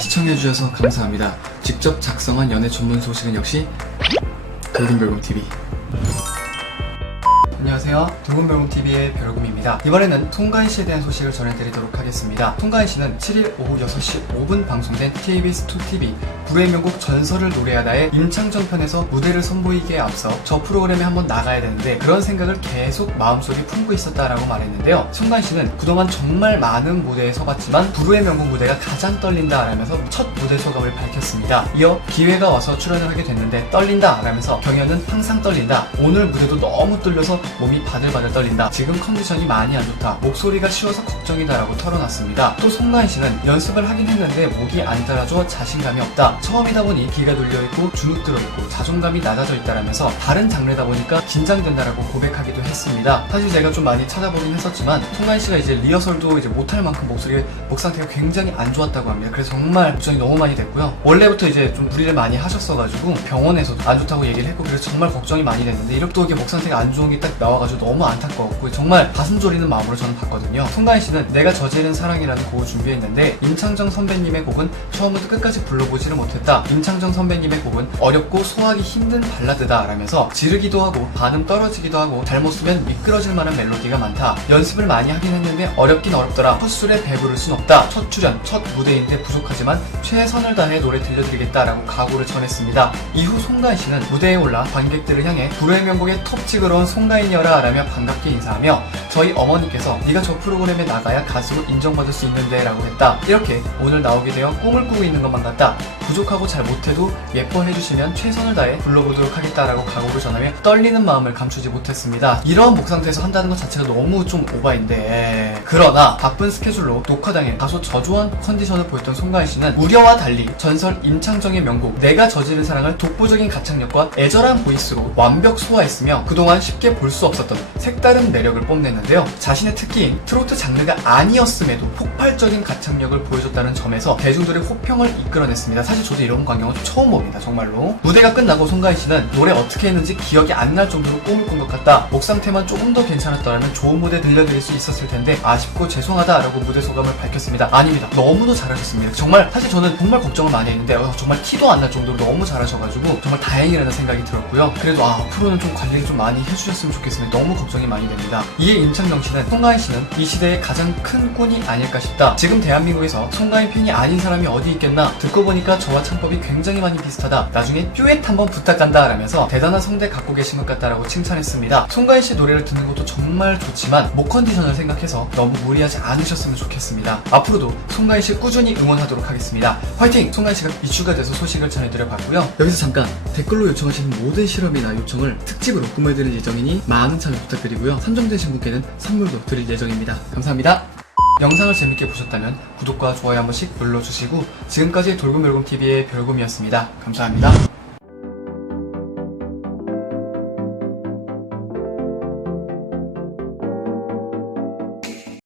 시청해주셔서 감사합니다. 직접 작성한 연애 전문 소식은 역시 골든별곰TV. 안녕하세요. 둥근별곰TV의 별곰입니다. 이번에는 송가인 씨에 대한 소식을 전해드리도록 하겠습니다. 송가인 씨는 7일 오후 6시 5분 방송된 KBS2TV 불의 명곡 전설을 노래하다의 임창정 편에서 무대를 선보이기에 앞서 저 프로그램에 한번 나가야 되는데 그런 생각을 계속 마음속에 품고 있었다라고 말했는데요. 송가인 씨는 그동안 정말 많은 무대에 서봤지만 불후의 명곡 무대가 가장 떨린다 라면서 첫 무대 소감을 밝혔습니다. 이어 기회가 와서 출연을 하게 됐는데 떨린다 라면서 경연은 항상 떨린다. 오늘 무대도 너무 떨려서 몸이 바들바들 떨린다. 지금 컨디션이 많이 안 좋다. 목소리가 쉬워서 걱정이다라고 털어놨습니다. 또 송가인 씨는 연습을 하긴 했는데 목이 안 따라줘 자신감이 없다. 처음이다 보니 기가 눌려 있고 주눅 들어 있고 자존감이 낮아져 있다라면서 다른 장르다 보니까 긴장된다라고 고백하기도 했습니다. 사실 제가 좀 많이 찾아보긴 했었지만 송가인 씨가 이제 리허설도 이제 못할 만큼 목소리 목 상태가 굉장히 안 좋았다고 합니다. 그래서 정말 걱정이 너무 많이 됐고요. 원래부터 이제 좀 무리를 많이 하셨어가지고 병원에서도 안 좋다고 얘기를 했고 그래서 정말 걱정이 많이 됐는데 이렇게 또 이게 목 상태가 안 좋은 게 딱 나와가지고 너무 안타까웠고 정말 가슴 졸이는 마음으로 저는 봤거든요. 송가인 씨는 내가 저지른 사랑이라는 곡을 준비했는데 임창정 선배님의 곡은 처음부터 끝까지 불러보지를 못했다. 임창정 선배님의 곡은 어렵고 소화하기 힘든 발라드다 라면서 지르기도 하고 반음 떨어지기도 하고 잘못 쓰면 미끄러질 만한 멜로디가 많다. 연습을 많이 하긴 했는데 어렵긴 어렵더라. 첫 술에 배부를 순 없다. 첫 출연, 첫 무대인데 부족하지만 최선을 다해 노래 들려드리겠다라고 각오를 전했습니다. 이후 송가인 씨는 무대에 올라 관객들을 향해 불후의 명곡의 톱 찍으러 온 송가인이여라 라며 반갑게 인사하며 저희 어머니께서 네가 저 프로그램에 나가야 가수로 인정받을 수 있는데 라고 했다. 이렇게 오늘 나오게 되어 꿈을 꾸고 있는 것만 같다. 부족하고 잘 못해도 예뻐해 주시면 최선을 다해 불러보도록 하겠다라고 각오를 전하며 떨리는 마음을 감추지 못했습니다. 이런 목 상태에서 한다는 것 자체가 너무 좀 오바인데 그러나 바쁜 스케줄로 녹화 당일 다소 저조한 컨디션을 보였던 송가인 씨는 우려와 달리 전설 임창정의 명곡 내가 저지른 사랑을 독보적인 가창력과 애절한 보이스로 완벽 소화했으며 그동안 쉽게 볼 수 없었던 색다른 매력을 뽐냈는데요. 자신의 특기인 트로트 장르가 아니었음에도 폭발적인 가창력을 보여줬다는 점에서 대중들의 호평을 이끌어냈습니다. 사실 저도 이런 광경은 좀 처음 봅니다. 정말로. 무대가 끝나고 송가인 씨는 노래 어떻게 했는지 기억이 안 날 정도로 꿈을 꾼 것 같다. 목 상태만 조금 더 괜찮았더라면 좋은 무대 들려드릴 수 있었을 텐데 아쉽고 죄송하다라고 무대 소감을 밝혔습니다. 아닙니다. 너무도 잘하셨습니다. 정말 사실 저는 정말 걱정을 많이 했는데 어, 정말 티도 안 날 정도로 너무 잘하셔가지고 정말 다행이라는 생각이 들었고요. 그래도 아, 앞으로는 좀 관리를 좀 많이 해주셨으면 좋겠습니다. 너무 걱정이 많이 됩니다. 이에 임창정 씨는 송가인 씨는 이 시대의 가장 큰 꾼이 아닐까 싶다. 지금 대한민국에서 송가인 팬이 아닌 사람이 어디 있겠나? 듣고 보니까 저와 창법이 굉장히 많이 비슷하다. 나중에 듀엣 한번 부탁한다 라면서 대단한 성대 갖고 계신 것 같다라고 칭찬했습니다. 송가인 씨 노래를 듣는 것도 정말 좋지만 목 컨디션을 생각해서 너무 무리하지 않으셨으면 좋겠습니다. 앞으로도 송가인 씨 꾸준히 응원하도록 하겠습니다. 화이팅! 송가인 씨가 이슈가 돼서 소식을 전해드려 봤고요. 여기서 잠깐 댓글로 요청하시는 모든 실험이나 요청을 특집으로 꾸며드릴 예정이니 많은 참여 부탁드리고요. 선정되신 분께는 선물도 드릴 예정입니다. 감사합니다. 영상을 재밌게 보셨다면 구독과 좋아요 한 번씩 눌러주시고 지금까지 돌곰별곰TV의 별곰이었습니다. 감사합니다.